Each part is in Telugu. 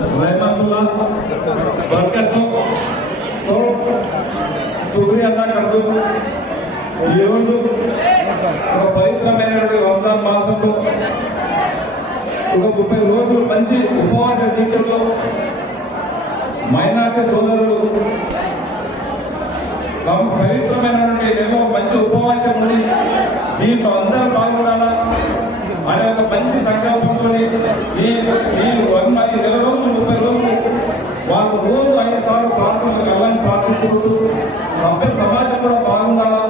रहमतुल्लाह बरकतों సో శుక్రియా అదా కడుతూ ఈరోజు ఒక పవిత్రమైనటువంటి రంజాన్ మాసంలో ఒక 30 రోజులు మంచి ఉపవాస దీక్షలో మైనార్టీ సోదరులు పవిత్రమైనటువంటి నెలలో మంచి ఉపవాసం ఉంది, దీంట్లో అందరూ పాల్గొనాలా అనే ఒక మంచి సంకల్పంతో ఈ నెల రోజులు 30 రోజులు వాళ్ళు రోజు 5 సార్లు ప్రార్థనలు వెళ్ళని ప్రార్థించుకుంటూ సభ్య సమాజం కూడా బాగుండాలా,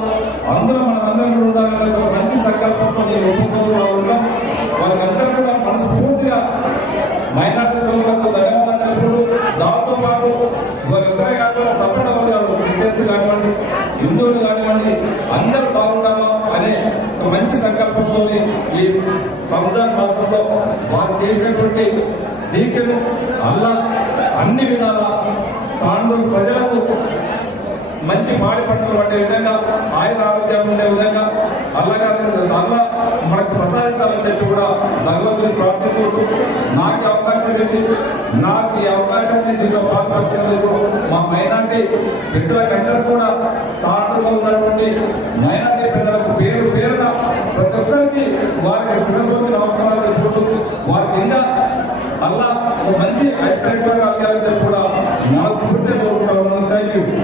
అందరూ మనందరం ఉండాలనే ఒక మంచి సంకల్పంతో నేను ఒప్పుకోవడం ఉన్నాం. వాళ్ళందరూ కూడా మనస్ఫూర్తిగా మైనార్టీ సోదరులకు ధన్యవాదాలు తెలుపుతూ, దాంతో పాటు వాళ్ళిద్దరే కాకుండా సపరేట్ వర్గాలు క్రిస్టియన్స్ కానివ్వండి, హిందువులు కానివ్వండి, అందరూ బాగుండాలా అనే ఒక మంచి సంకల్పంతో ఈ రంజాన్ మాసంలో వారు చేసినటువంటి దీక్షను అల్లా అన్ని విధాల తాండూరు ప్రజలకు మంచి పాడి పంటలు పట్టే విధంగా ఆయుధ ఆరోగ్యాలు ఉండే విధంగా అల్లా మనకు ప్రసాదించాలని చెప్పి కూడా భగవంతుని ప్రార్థించుకుంటూ నాకు అవకాశం ఇచ్చి నాకు ఈ అవకాశాన్ని దీంట్లో పాల్పంచినందుకు మా మైనార్టీ పెద్దలకందరూ కూడా తాండూరులో ఉన్నటువంటి మైనార్టీ పెద్దలకు పేరు పేరున ప్రతి ఒక్కరికి వారికి శిరస్సు నమస్కారాలు తెలుపుకుంటూ వారికి ఇంకా అల్లా మంచి ఐశ్వర్యంగా కూడా మనస్ఫూర్తిగా కోరుకుంటా ఉన్నాను. Thank you.